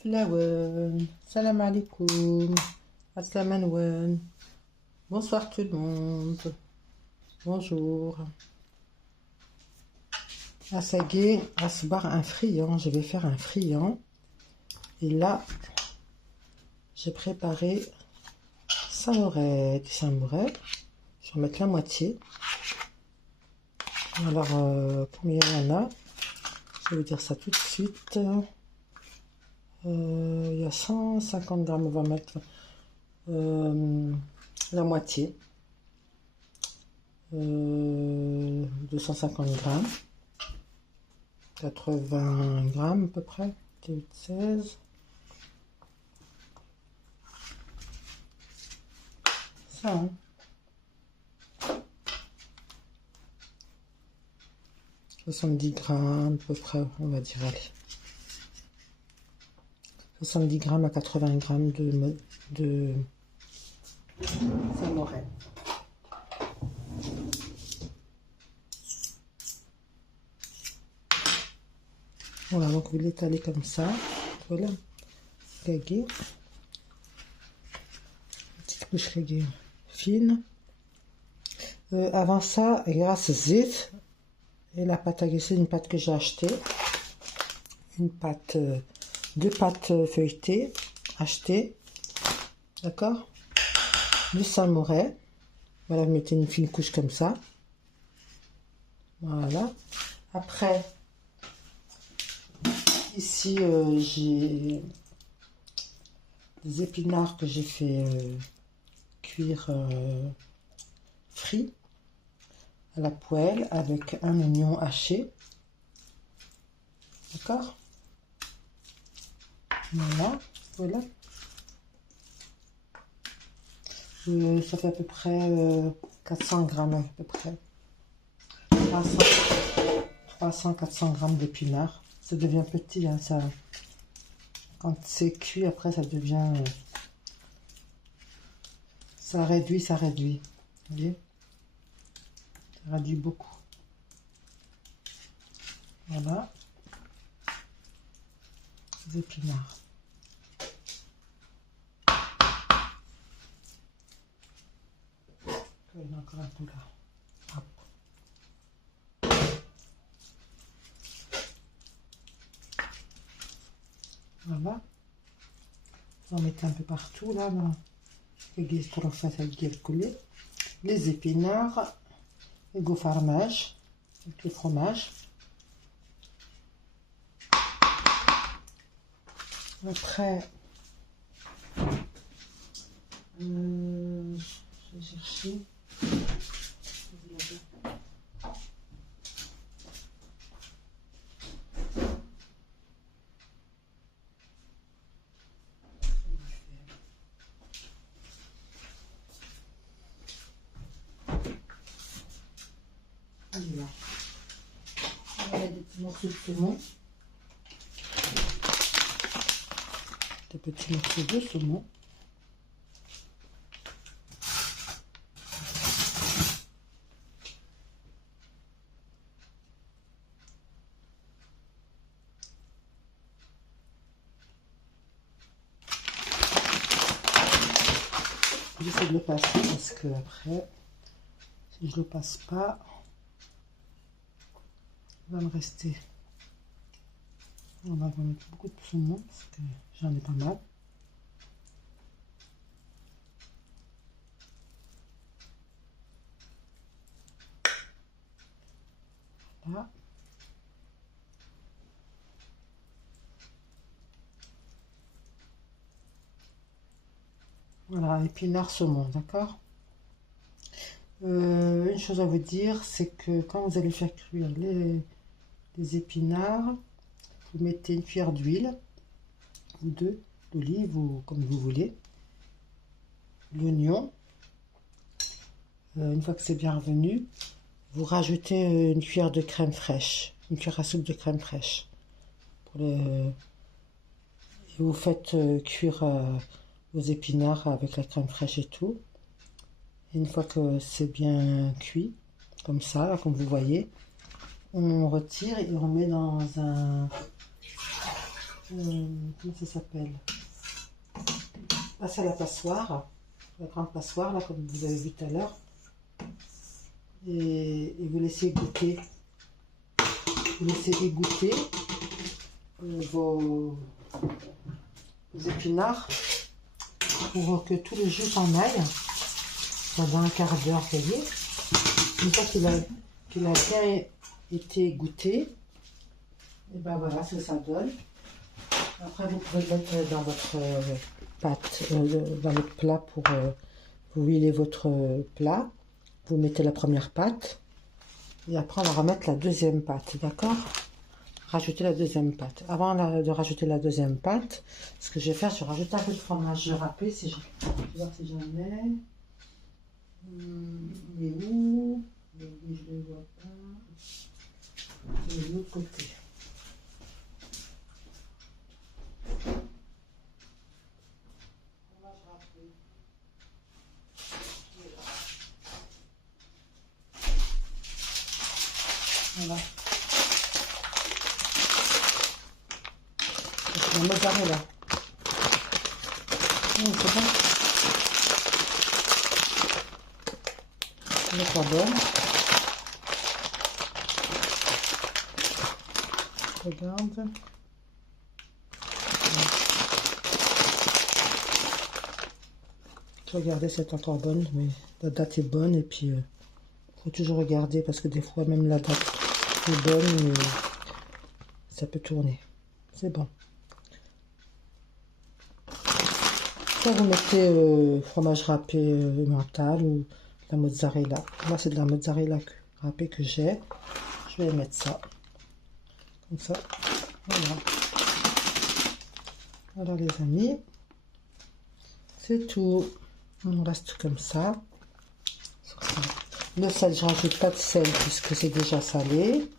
Flawen, salam alaikum, Aslaman. Bonsoir tout le monde. Bonjour. Asagé, asbar un friand. Je vais faire un friand. Et là, j'ai préparé du samouret. Je vais mettre la moitié. Alors, combien il y en a? Je vais vous dire ça tout de suite. Il y a 150 grammes, on va mettre la moitié. 250 grammes. 80 grammes à peu près. 16. Ça, hein. 70 grammes à peu près, on va dire, allez. 70 grammes à 80 grammes de samouret. Voilà, donc vous l'étalez comme ça. Voilà. Kagé. Petite couche kagé fine. Avant ça, grâce zit. Et la pâte à glisser, une pâte que j'ai achetée. Une pâte... 2 pâtes feuilletées achetées, d'accord, du samouret. Voilà, vous mettez une fine couche comme ça. Voilà. Après, ici j'ai des épinards que j'ai fait cuire frits à la poêle avec un oignon haché, d'accord. Voilà, voilà. Ça fait à peu près 400 grammes à peu près. 300-400 grammes d'épinards. Ça devient petit, hein, ça. Quand c'est cuit, après ça devient... ça réduit. Vous voyez? Ça réduit beaucoup. Voilà. Les épinards. Il y en a encore un peu là. Hop. Voilà. Vous en mettez un peu partout là. Les épinards, les gauframages, avec le fromage. Après, je vais chercher. Voilà. On va mettre des petits morceaux de saumon. Des petits morceaux de saumon. J'essaie de le passer parce que après, si je le passe pas, il va me rester. On va mettre beaucoup de saumon parce que j'en ai pas mal. Voilà. Voilà, épinards saumon, d'accord. Une chose à vous dire, c'est que quand vous allez faire cuire les épinards, vous mettez une cuillère d'huile ou deux d'olive ou comme vous voulez, l'oignon. Une fois que c'est bien revenu, vous rajoutez une cuillère de crème fraîche, une cuillère à soupe de crème fraîche. Et vous faites cuire vos épinards avec la crème fraîche et tout. Et une fois que c'est bien cuit, comme ça, là, comme vous voyez, on retire et on met dans un comment ça s'appelle? Passer à la passoire, la grande passoire, là, comme vous avez vu tout à l'heure. Et vous laissez goûter. Vous laissez égoutter vos épinards pour que tout le jus s'en aille pendant un quart d'heure, vous voyez. Une fois qu'il a bien été goûté, et ben voilà ce que ça donne. Après, vous pouvez le mettre dans votre pâte, dans votre plat pour vous huiler votre plat. Vous mettez la première pâte et après on va remettre la deuxième pâte, d'accord? Rajouter la deuxième pâte. Avant de rajouter la deuxième pâte, ce que je vais faire, je vais rajouter un peu de fromage râpé. Si je vais voir si j'en ai. Il est où? Je ne le vois pas. C'est de l'autre côté. Voilà. C'est la mozzarella. C'est bon. C'est pas bonne. Regarde. Regardez, c'est encore bonne, mais la date est bonne et puis faut toujours regarder parce que des fois même la date est bonne, mais ça peut tourner. C'est bon. Soit vous mettez fromage râpé mental ou la mozzarella. Moi, c'est de la mozzarella râpée que j'ai. Je vais mettre ça. Comme ça. Voilà. Voilà les amis. C'est tout. On reste comme ça. Le sel, je rajoute pas de sel puisque c'est déjà salé.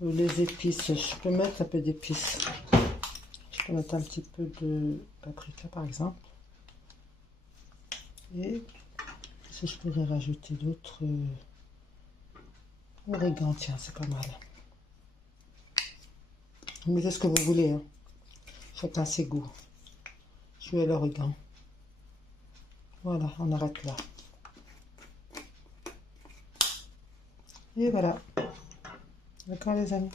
Les épices, je peux mettre un peu d'épices. Je peux mettre un petit peu de paprika par exemple. Et si je pourrais rajouter d'autres origan, tiens, c'est pas mal. Vous mettez ce que vous voulez, hein. Chacun ses goûts. Je vais l'origan. Voilà, on arrête là. Et voilà. D'accord les amis?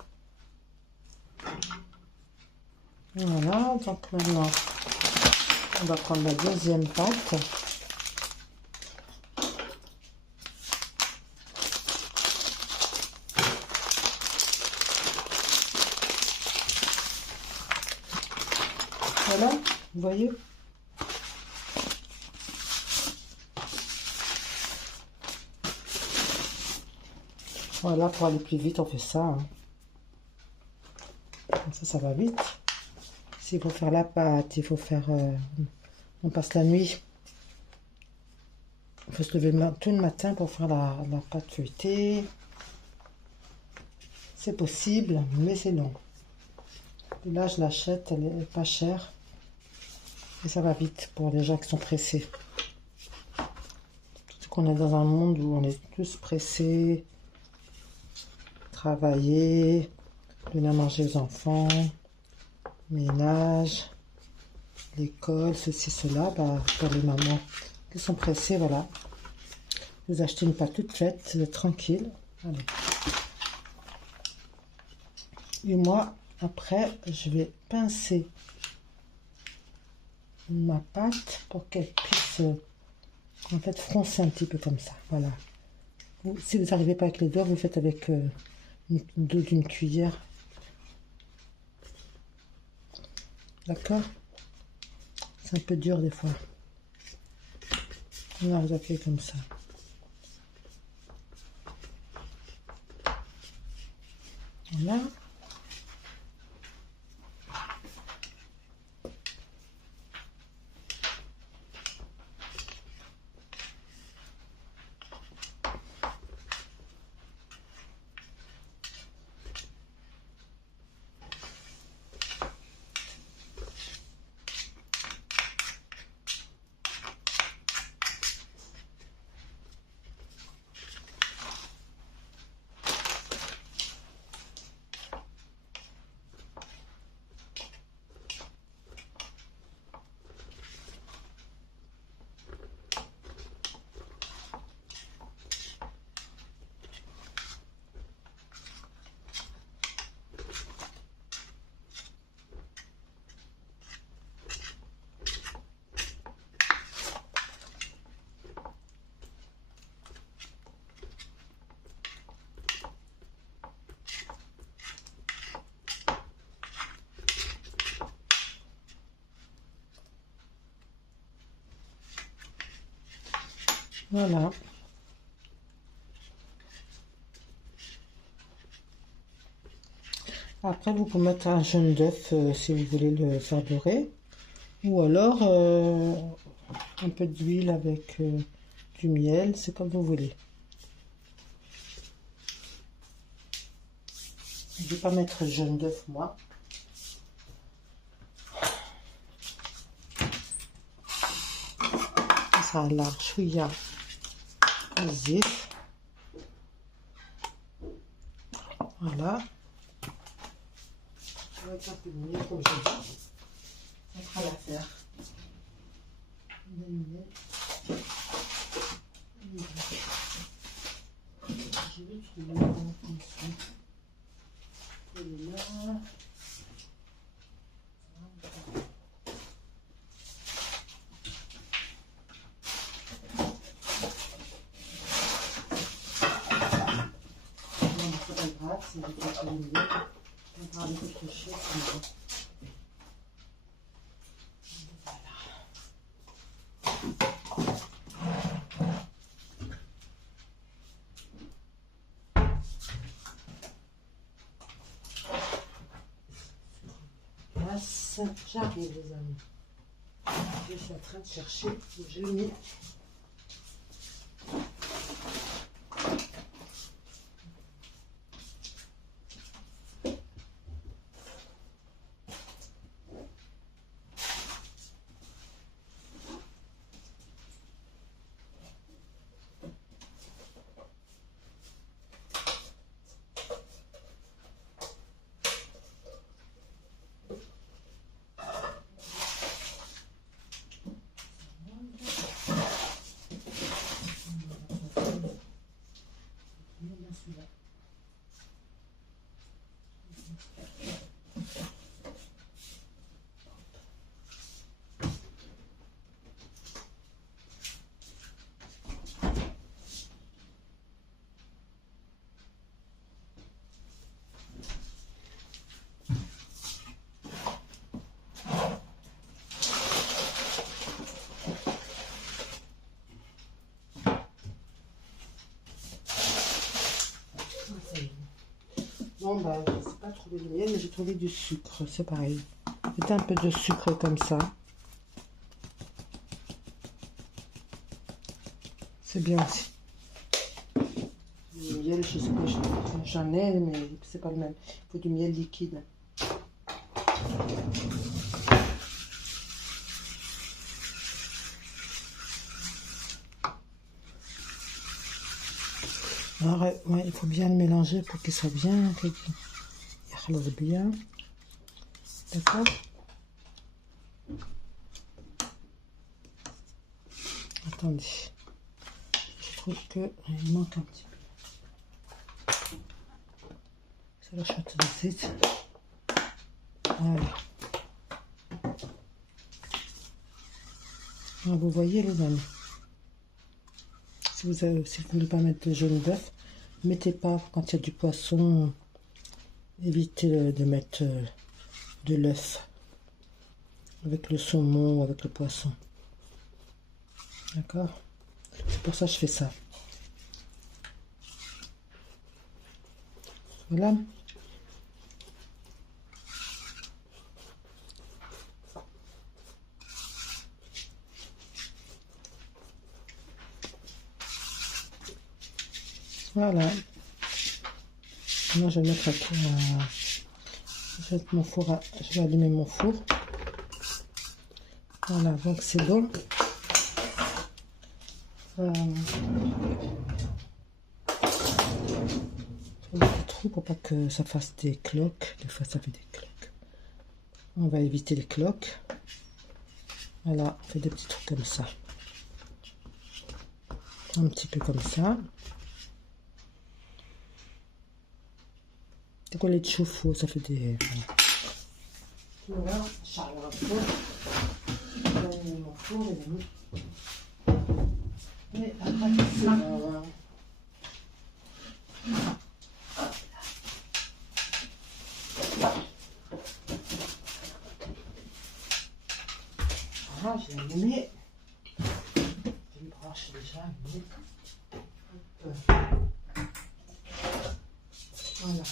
Voilà, donc maintenant, on va prendre la deuxième pâte. Voilà, vous voyez? Voilà, pour aller plus vite, on fait ça. Hein. Comme ça va vite. S'il faut faire la pâte, il faut faire... on passe la nuit. Il faut se lever tout le matin pour faire la pâte feuilletée. C'est possible, mais c'est long. Et là, je l'achète, elle est pas chère. Et ça va vite pour les gens qui sont pressés. Surtout qu'on est dans un monde où on est tous pressés. Travailler, donner à manger aux enfants, ménage, l'école, ceci, cela, bah, pour les mamans qui sont pressées, voilà. Vous achetez une pâte toute faite, vous êtes tranquille. Allez. Et moi, après, je vais pincer ma pâte pour qu'elle puisse en fait froncer un petit peu comme ça. Voilà. Si vous n'arrivez pas avec les doigts, vous faites avec d'une cuillère. D'accord? C'est un peu dur des fois. On vous appuyez comme ça. Voilà. Voilà. Après, vous pouvez mettre un jaune d'œuf si vous voulez le faire dorer. Ou alors un peu d'huile avec du miel, c'est comme vous voulez. Je ne vais pas mettre jaune d'œuf moi. Ça a l'air chouïa oisif. Voilà. Je vais mettre un peu de miel comme j'ai dit. Ça fera l'affaire. Je vais trouver comme ça. Elle est là. C'est pas grave, c'est du miel. On va avec quelque chose comme ça. J'arrive les amis. Je suis en train de chercher où je l'ai mis. Bon, bah, je ne sais pas trouver le miel, mais j'ai trouvé du sucre, c'est pareil. Mettez un peu de sucre comme ça. C'est bien aussi. Le miel, je sais pas, j'en ai, mais c'est pas le même. Il faut du miel liquide. Alors, ouais, il faut bien le mélanger pour qu'il soit bien, bien. D'accord? Attendez. Je trouve qu'il manque un petit peu. C'est la château de zit. Voilà. Alors, vous voyez les amis. Si vous ne voulez pas mettre de jaune d'œuf, mettez pas quand il y a du poisson. Évitez de mettre de l'œuf avec le saumon ou avec le poisson. D'accord? C'est pour ça que je fais ça. Voilà. Voilà. Moi, je vais mettre mon four je vais allumer mon four. Voilà, donc c'est bon. Des trous pour pas que ça fasse des cloques. Des fois, ça fait des cloques. On va éviter les cloques. Voilà, on fait des petits trous comme ça. Un petit peu comme ça. Des collets de chauffe-eau, ça fait des... Voilà, Charles un peu. Je vais allumer mon four, les amis. Mais après, c'est ça. Voilà, j'ai allumé. Je vais branche déjà. Voilà.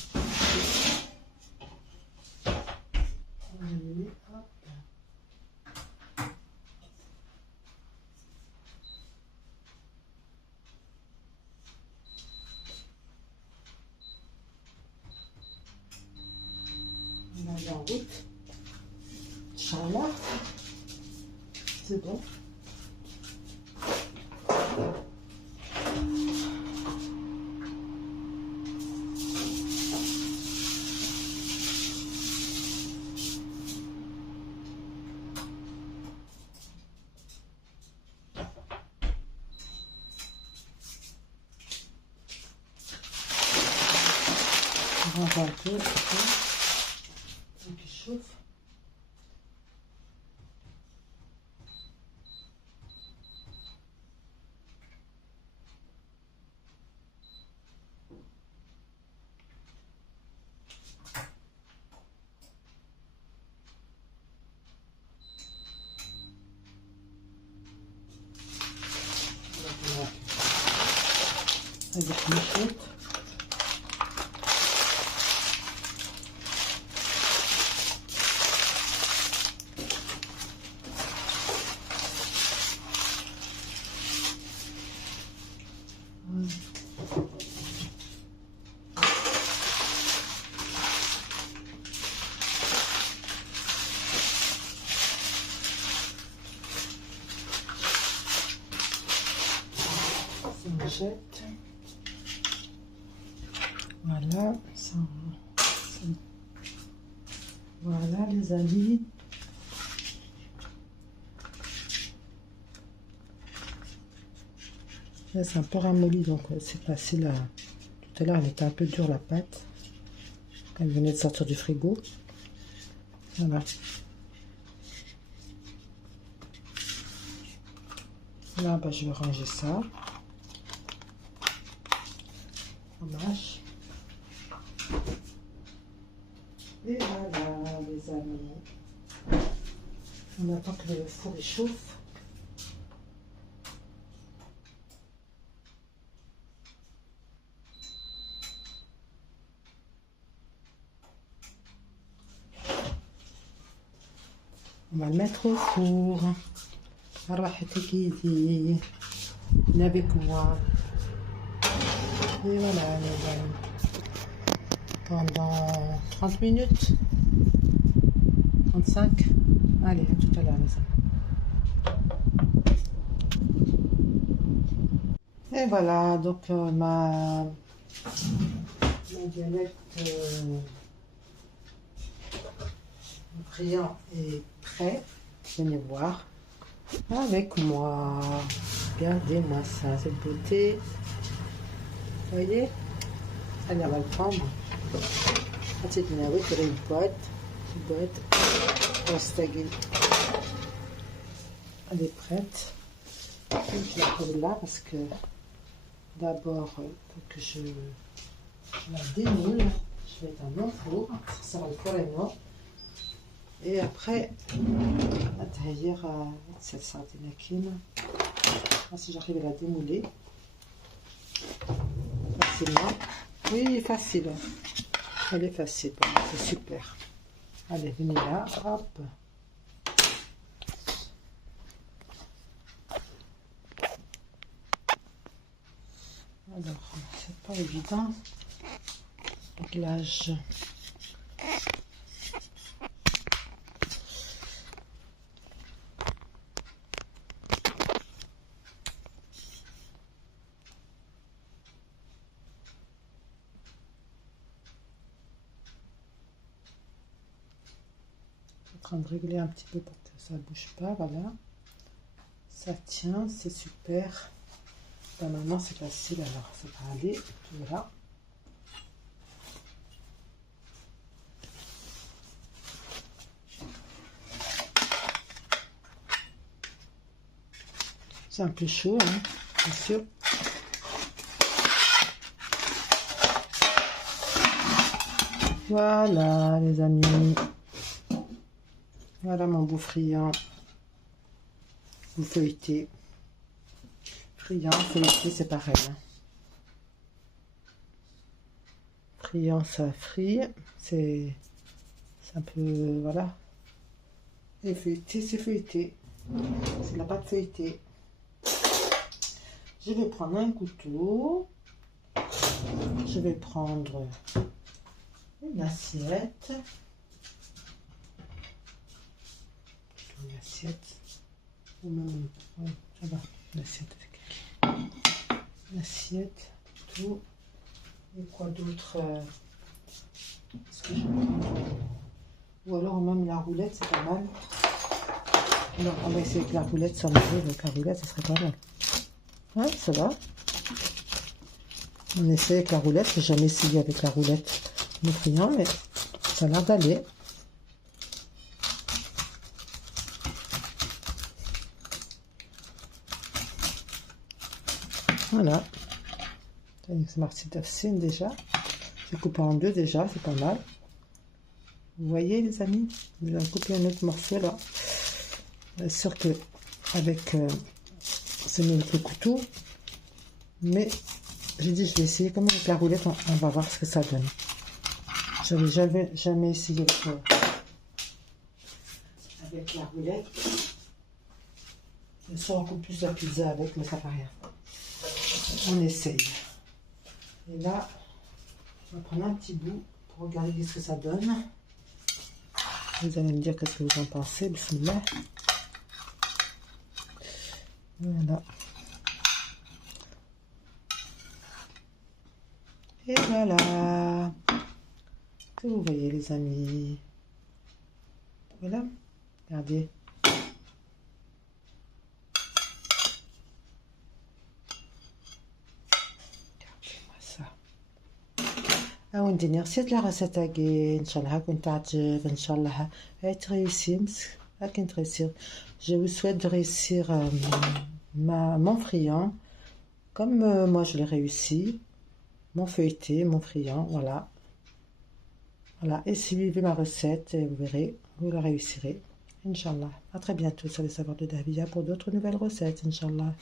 On met, hop. On est en route. Inch'Allah. C'est bon. On va un peu, qui chauffe. Avec une chouette. Jette. Voilà, voilà les amis. Là c'est un peu ramolli donc c'est facile à... Tout à l'heure elle était un peu dure la pâte. Elle venait de sortir du frigo. Voilà. Là bah, je vais ranger ça. Mâche. Et voilà les amis, on attend que le four réchauffe. On va le mettre au four. Venez avec moi. Et voilà les amis. Pendant 30 minutes. 35. Allez, à tout à l'heure les amis. Et voilà, donc ma galette brillant est prêt. Venez voir avec moi. Regardez-moi ça, cette beauté. Vous voyez? Allez, on va le prendre. C'est une boîte. Elle est prête. Je la pose là parce que d'abord, il faut que je la démoule. Je vais dans mon four. Ça va le four et moi. Et après, نتهيئ cette sardine. Si j'arrive à la démouler facilement. Oui, facile. Elle est facile. Bon, c'est super. Allez, venez là. Hop. Alors, c'est pas évident. Réglage. En train de régler un petit peu pour que ça ne bouge pas, voilà, ça tient, c'est super. Là, maintenant c'est facile, alors ça va aller, voilà. C'est un peu chaud, hein, bien sûr. Voilà les amis. Voilà mon beau friand. Vous feuilletez. Friand, feuilleté, c'est pareil. Hein. Friand, ça frit. C'est un peu... Voilà. Et feuilleté, c'est feuilleté. C'est de la pâte feuilletée. Je vais prendre un couteau. Je vais prendre une assiette. Une assiette. Ou même... Ouais, ça va. Une assiette. Une assiette. Tout. Et quoi d'autre ou alors même la roulette, c'est pas mal. Non, on va essayer avec la roulette, ça m'arrive avec la roulette, ça serait pas mal. Ouais, ça va. On essaie avec la roulette, j'ai jamais essayé avec la roulette de friand, mais ça a l'air d'aller. Voilà. C'est marqué Tafsine déjà. J'ai coupé en deux déjà, c'est pas mal. Vous voyez les amis, je vais couper un autre morceau là. Bien sûr que avec ce même couteau, mais j'ai dit je vais essayer comme avec la roulette, on va voir ce que ça donne. J'avais jamais essayé avec la roulette. Je sens beaucoup plus la pizza avec, mais ça fait rien. On essaye. Et là, je vais prendre un petit bout pour regarder ce que ça donne. Vous allez me dire qu'est-ce que vous en pensez. Bismillah. Voilà. Et voilà. Que vous voyez les amis. Voilà. Regardez. ودي نسيت la recette again. Inch'Allah كنت تعجب. Inch'Allah elle réussit. كنت réussir. Je vous souhaite de réussir mon friand comme moi je l'ai réussi. Mon feuilleté, mon friand, voilà. Voilà, et suivez ma recette et vous verrez, vous la réussirez. Inch'Allah. À très bientôt sur les savoirs de Dahbiya pour d'autres nouvelles recettes. Inch'Allah.